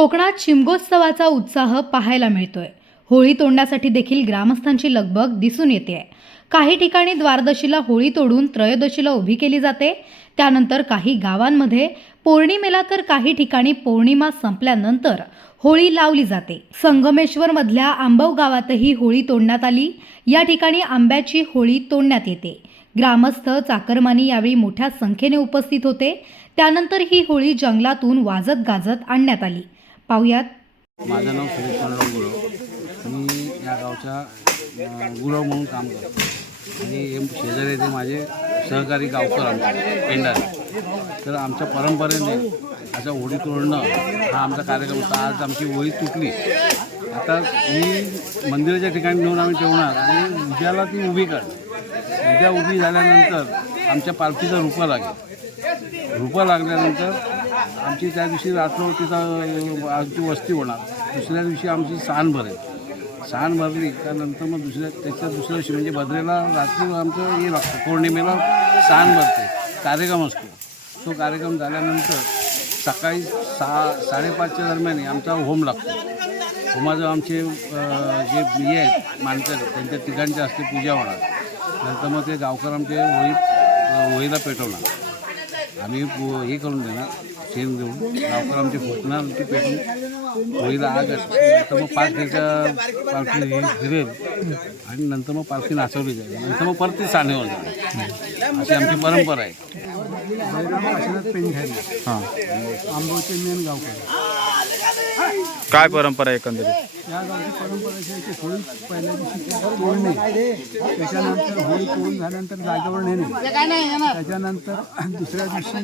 कोकणात शिमगोत्सवाचा उत्साह पाहायला मिळतोय. होळी तोडण्यासाठी देखील ग्रामस्थांची लगबग दिसून येते. आहे काही ठिकाणी द्वारदशीला होळी तोडून त्रयोदशीला उभी केली जाते. त्यानंतर काही गावांमध्ये पौर्णिमेला तर काही ठिकाणी पौर्णिमा संपल्यानंतर होळी लावली जाते. संगमेश्वर मधल्या आंबव गावातही होळी तोडण्यात आली. या ठिकाणी आंब्याची होळी तोडण्यात येते. ग्रामस्थ चाकरमानी यावेळी मोठ्या संख्येने उपस्थित होते. त्यानंतर ही होळी जंगलातून वाजत गाजत आणण्यात आली. पाहुयात. माझं नाव सुरेश पांडुरंग गुरव. मी या गावचा अं, गुरव म्हणून काम करतो. आणि शेजारी ते माझे सहकारी गावकर आमचे पेंडारे तर आमच्या परंपरेने असं होळी तोडणं हा आमचा कार्यक्रम होता. आज आमची होळी तुटली. आता मी मंदिराच्या ठिकाणी नेऊन आम्ही ठेवणार आणि उद्याला ती उभी करणार उद्या उभी झाल्यानंतर आमच्या पालखीचं रूपं लागेल. रूपं लागल्यानंतर आमची त्या दिवशी रात्र तिथं आमची वस्ती होणार. दुसऱ्या दिवशी आमची साण भरेल. साण भरली त्यानंतर मग दुसऱ्या त्याच्या दुसऱ्या दिवशी म्हणजे भद्रेला रात्री आमचं हे लागतं पौर्णिमेला साण भरते. कार्यक्रम असतो. तो कार्यक्रम झाल्यानंतर सकाळी सहा साडेपाचच्या दरम्यान आमचा होम लागतो. होमाचं आमचे जे हे आहेत मानकर त्यांच्या ठिकाणचे असते पूजा होणार. नंतर मग ते गावकर आमचे होळी अं, होळीला पेटवणार. आम्ही पो- हे करून देणार शेण देऊन. गावकर आमचे फुटणार ते पेटून होळीला आग तर मग पाच दिवसा पालखी फिरेल. आणि नंतर मग पालखी नाचवली जाईल. नंतर मग परत ती सानेवर जाईल. अशी आमची परंपरा आहे. हां. आंबोचे मेन गावकर. काय परंपरा आहे एकंदरीत? या गावची परंपरा अशी आहे की होळी पहिल्या दिवशी तोडणे त्याच्यानंतर होळी तोडून झाल्यानंतर जागेवर नेणे त्याच्यानंतर दुसऱ्या दिवशी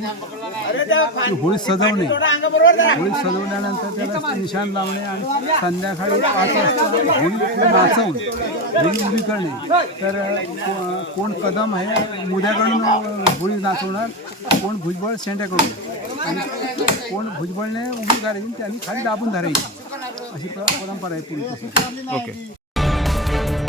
ती होळी सजवणे होळी सजवल्यानंतर त्याला निशाण लावणे आणि संध्याकाळी पाच वाजता होळी नाचवून होळी उभी करणे तर को- कोण कदम आहे मुद्याकडून होळी नाचवणार कोण भुजबळ शेंड्याकडून आणि कोण भुजबळ भुजबळने उभी करायची त्यांनी खाली दाबून धरायची. अशी परंपरा आहे पूर्वी ओके.